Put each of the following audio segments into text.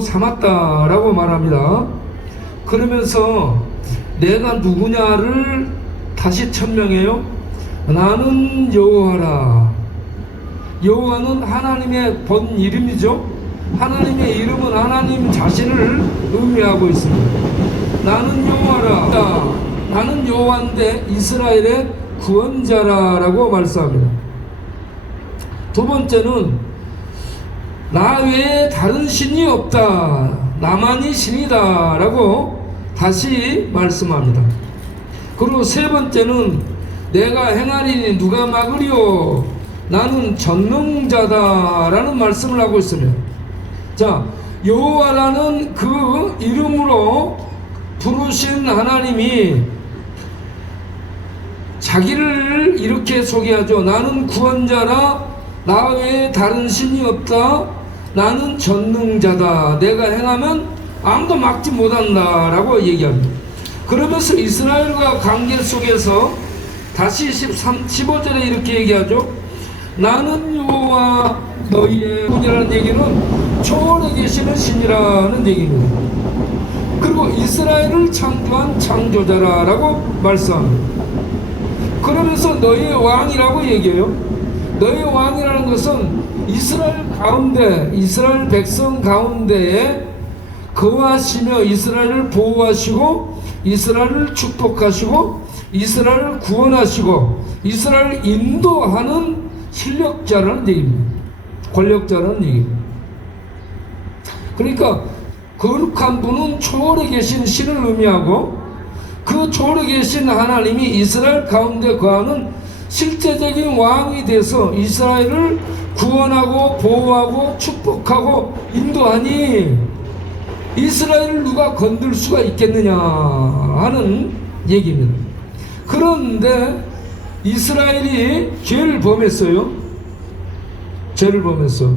삼았다라고 말합니다. 그러면서 내가 누구냐를 다시 천명해요. 나는 여호와라. 여호와는 하나님의 본 이름이죠. 하나님의 이름은 하나님 자신을 의미하고 있습니다. 나는 여호와라. 나는 여호와인데 이스라엘의 구원자라라고 말씀합니다. 두 번째는 나 외에 다른 신이 없다. 나만이 신이다. 라고 다시 말씀합니다. 그리고 세 번째는 내가 행하리니 누가 막으리요. 나는 전능자다. 라는 말씀을 하고 있습니다. 자, 여호와라는 그 이름으로 부르신 하나님이 자기를 이렇게 소개하죠. 나는 구원자라. 나 외에 다른 신이 없다. 나는 전능자다. 내가 행하면 아무도 막지 못한다. 라고 얘기합니다. 그러면서 이스라엘과 관계 속에서 다시 15절에 이렇게 얘기하죠. 나는 여호와 너희의 분이라는 얘기는 초월에 계시는 신이라는 얘기입니다. 그리고 이스라엘을 창조한 창조자라고 말씀합니다. 그러면서 너희의 왕이라고 얘기해요. 너희의 왕이라는 것은 이스라엘 가운데, 이스라엘 백성 가운데에 거하시며 이스라엘을 보호하시고 이스라엘을 축복하시고 이스라엘을 구원하시고 이스라엘을 인도하는 실력자라는 얘기입니다. 권력자라는 얘기입니다. 그러니까 거룩한 분은 초월에 계신 신을 의미하고 그 초월에 계신 하나님이 이스라엘 가운데 거하는 실제적인 왕이 돼서 이스라엘을 구원하고 보호하고 축복하고 인도하니 이스라엘을 누가 건들 수가 있겠느냐 하는 얘기입니다. 그런데 이스라엘이 죄를 범했어요. 죄를 범했어.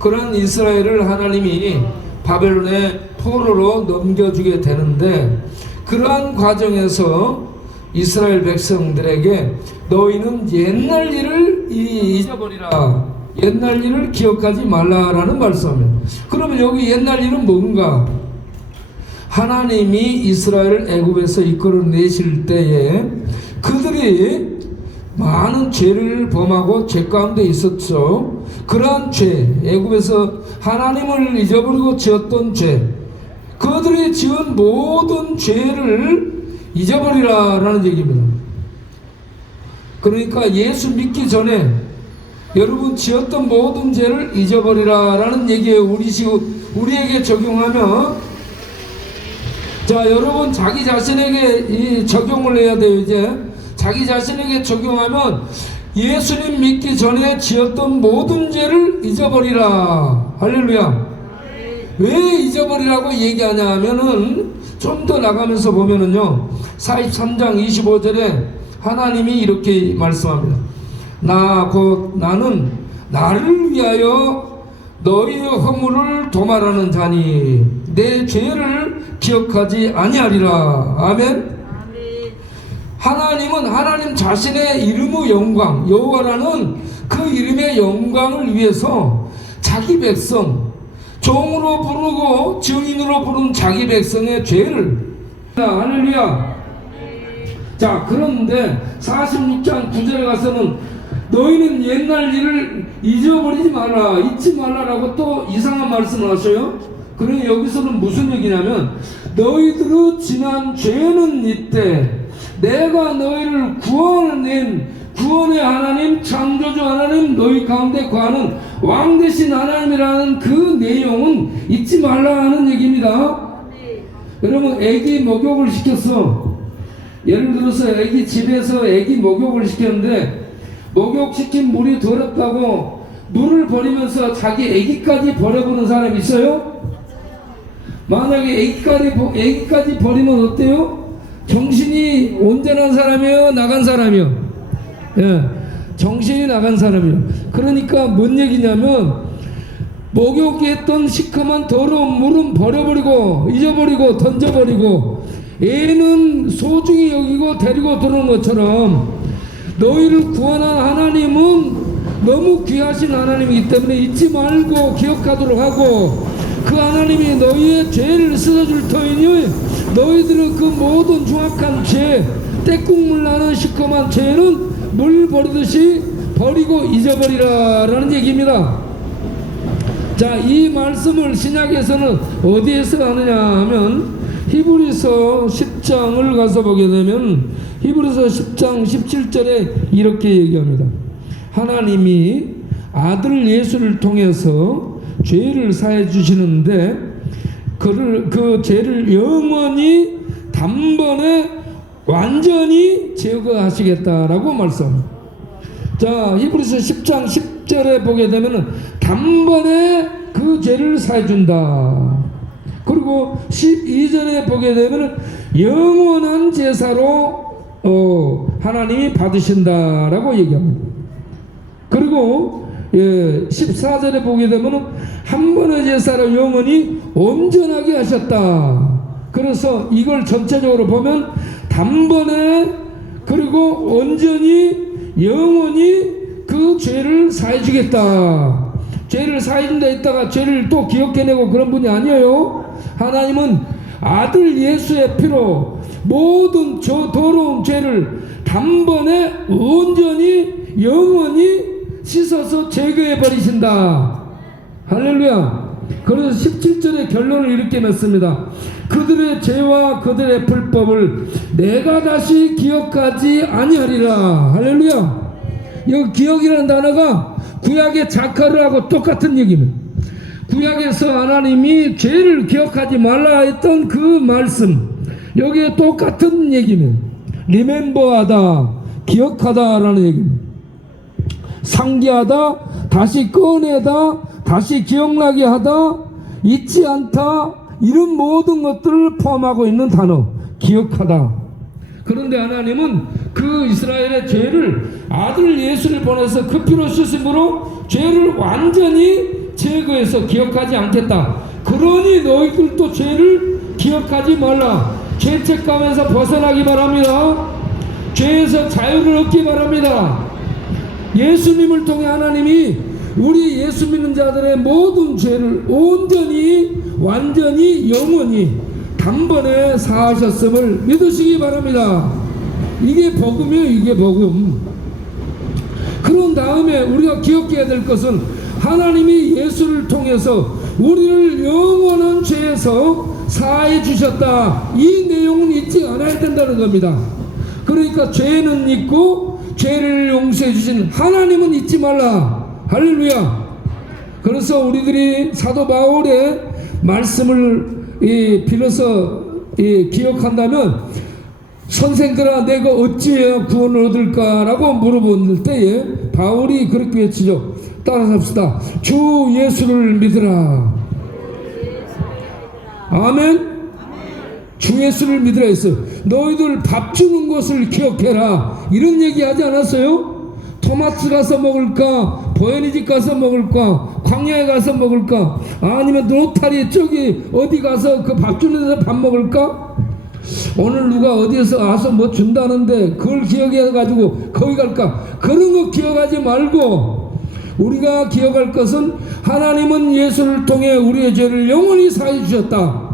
그런 이스라엘을 하나님이 바벨론의 포로로 넘겨주게 되는데 그러한 과정에서 이스라엘 백성들에게 너희는 옛날 일을 잊어버리라. 옛날 일을 기억하지 말라라는 말씀입니다. 그러면 여기 옛날 일은 뭔가? 하나님이 이스라엘을 애굽에서 이끌어내실 때에 그들이 많은 죄를 범하고 죄 가운데 있었죠. 그러한 죄, 애굽에서 하나님을 잊어버리고 지었던 죄, 그들이 지은 모든 죄를 잊어버리라라는 얘기입니다. 그러니까 예수 믿기 전에 여러분 지었던 모든 죄를 잊어버리라라는 얘기예요. 우리에게 적용하면 자, 여러분 자기 자신에게 이 적용을 해야 돼요. 이제 자기 자신에게 적용하면 예수님 믿기 전에 지었던 모든 죄를 잊어버리라. 할렐루야. 왜 잊어버리라고 얘기하냐 하면은 좀 더 나가면서 보면은요 43장 25절에 하나님이 이렇게 말씀합니다. 나는 나를 위하여 너희의 허물을 도말하는 자니 내 죄를 기억하지 아니하리라. 아멘. 하나님은 하나님 자신의 이름의 영광, 여호와라는 그 이름의 영광을 위해서 자기 백성 종으로 부르고 증인으로 부른 자기 백성의 죄를 할렐루야. 자, 그런데 46장 9절에 가서는 너희는 옛날 일을 잊어버리지 마라, 잊지 말라라고 또 이상한 말씀을 하셔요. 그러니 여기서는 무슨 얘기냐면 너희들의 지난 죄는 이때 내가 너희를 구원낸 구원의 하나님, 창조주 하나님, 너희 가운데 거하는 왕 되신 하나님이라는 그 내용은 잊지 말라 하는 얘기입니다. 여러분, 애기 목욕을 시켰어. 예를 들어서 애기 집에서 애기 목욕을 시켰는데 목욕시킨 물이 더럽다고 물을 버리면서 자기 애기까지 버려보는 사람 있어요? 만약에 애기까지 버리면 어때요? 정신이 온전한 사람이에요? 나간 사람이요? 예, 정신이 나간 사람이에요. 그러니까 뭔 얘기냐면 목욕했던 시커먼 더러운 물은 버려버리고 잊어버리고 던져버리고 애는 소중히 여기고 데리고 들어오는 것처럼 너희를 구원한 하나님은 너무 귀하신 하나님이기 때문에 잊지 말고 기억하도록 하고 그 하나님이 너희의 죄를 씻어줄 터이니 너희들은 그 모든 중악한 죄, 때국물 나는 시커먼 죄는 물 버리듯이 버리고 잊어버리라 라는 얘기입니다. 자, 이 말씀을 신약에서는 어디에서 하느냐 하면 히브리서 10장을 가서 보게 되면 히브리서 10장 17절에 이렇게 얘기합니다. 하나님이 아들 예수를 통해서 죄를 사해 주시는데 그 죄를 영원히 단번에 완전히 제거하시겠다라고 말씀합니다. 자, 히브리서 10장 10절에 보게 되면 단번에 그 죄를 사해 준다. 그리고 12절에 보게 되면 영원한 제사로 하나님이 받으신다라고 얘기합니다. 그리고 14절에 보게 되면 한 번의 제사로 영원히 온전하게 하셨다. 그래서 이걸 전체적으로 보면 단번에 그리고 온전히 영원히 그 죄를 사해 주겠다. 죄를 사해 준다 했다가 죄를 또 기억해내고 그런 분이 아니에요. 하나님은 아들 예수의 피로 모든 저 더러운 죄를 단번에 온전히 영원히 씻어서 제거해 버리신다. 할렐루야. 그래서 17절의 결론을 이렇게 맺습니다. 그들의 죄와 그들의 불법을 내가 다시 기억하지 아니하리라. 할렐루야. 여기 기억이라는 단어가 구약의 자카르하고 똑같은 얘기입니다. 구약에서 하나님이 죄를 기억하지 말라 했던 그 말씀, 여기에 똑같은 얘기입니다. 리멤버하다, 기억하다라는 얘기입니다. 상기하다, 다시 꺼내다, 다시 기억나게 하다, 잊지 않다, 이런 모든 것들을 포함하고 있는 단어, 기억하다. 그런데 하나님은 그 이스라엘의 죄를 아들 예수를 보내서 그 피로 씻음으로 죄를 완전히 제거해서 기억하지 않겠다. 그러니 너희들도 죄를 기억하지 말라. 죄책감에서 벗어나기 바랍니다. 죄에서 자유를 얻기 바랍니다. 예수님을 통해 하나님이 우리 예수 믿는 자들의 모든 죄를 온전히 완전히 영원히 단번에 사하셨음을 믿으시기 바랍니다. 이게 복음이에요. 이게 복음. 그런 다음에 우리가 기억해야 될 것은 하나님이 예수를 통해서 우리를 영원한 죄에서 사해 주셨다. 이 내용은 잊지 않아야 된다는 겁니다. 그러니까 죄는 잊고 죄를 용서해 주신 하나님은 잊지 말라. 할렐루야. 그래서 우리들이 사도 바울의 말씀을 빌어서 기억한다면, 선생들아 내가 어찌해야 구원을 얻을까라고 물어볼 때에 바울이 그렇게 외치죠. 따라서 합시다. 주 예수를 믿으라. 아멘. 주 예수를 믿으라 했어요. 너희들 밥 주는 것을 기억해라. 이런 얘기 하지 않았어요? 토마스 가서 먹을까? 보현이 집 가서 먹을까? 광야에 가서 먹을까? 아니면 로타리 저기 어디 가서 그 밥 주는 데서 밥 먹을까? 오늘 누가 어디에서 와서 뭐 준다는데 그걸 기억해가지고 거기 갈까? 그런 거 기억하지 말고 우리가 기억할 것은 하나님은 예수를 통해 우리의 죄를 영원히 사해 주셨다.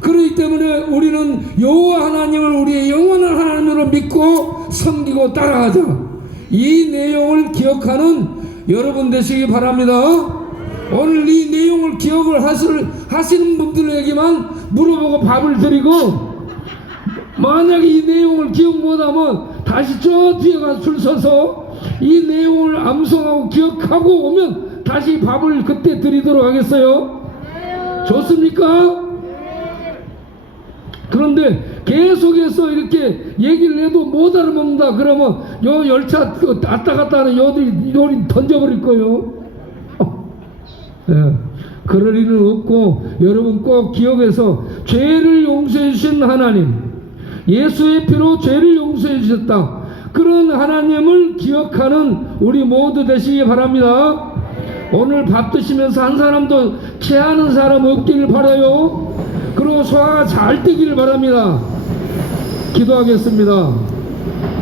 그렇기 때문에 우리는 여호와 하나님을 우리의 영원한 하나님으로 믿고 섬기고 따라가자. 이 내용을 기억하는 여러분 되시기 바랍니다. 오늘 이 내용을 기억을 하시는 분들에게만 물어보고 밥을 드리고, 만약에 이 내용을 기억 못하면 다시 저 뒤에 가서 줄 서서 이 내용을 암송하고 기억하고 오면 다시 밥을 그때 드리도록 하겠어요. 좋습니까? 그런데 계속해서 이렇게 얘기를 해도 못 알아먹는다 그러면 요 열차 왔다 갔다 하는 요리 던져버릴 거예요. 네. 그럴 일은 없고, 여러분 꼭 기억해서 죄를 용서해 주신 하나님, 예수의 피로 죄를 용서해 주셨다. 그런 하나님을 기억하는 우리 모두 되시기 바랍니다. 오늘 밥 드시면서 한 사람도 체하는 사람 없기를 바라요. 그리고 소화가 잘 되기를 바랍니다. 기도하겠습니다.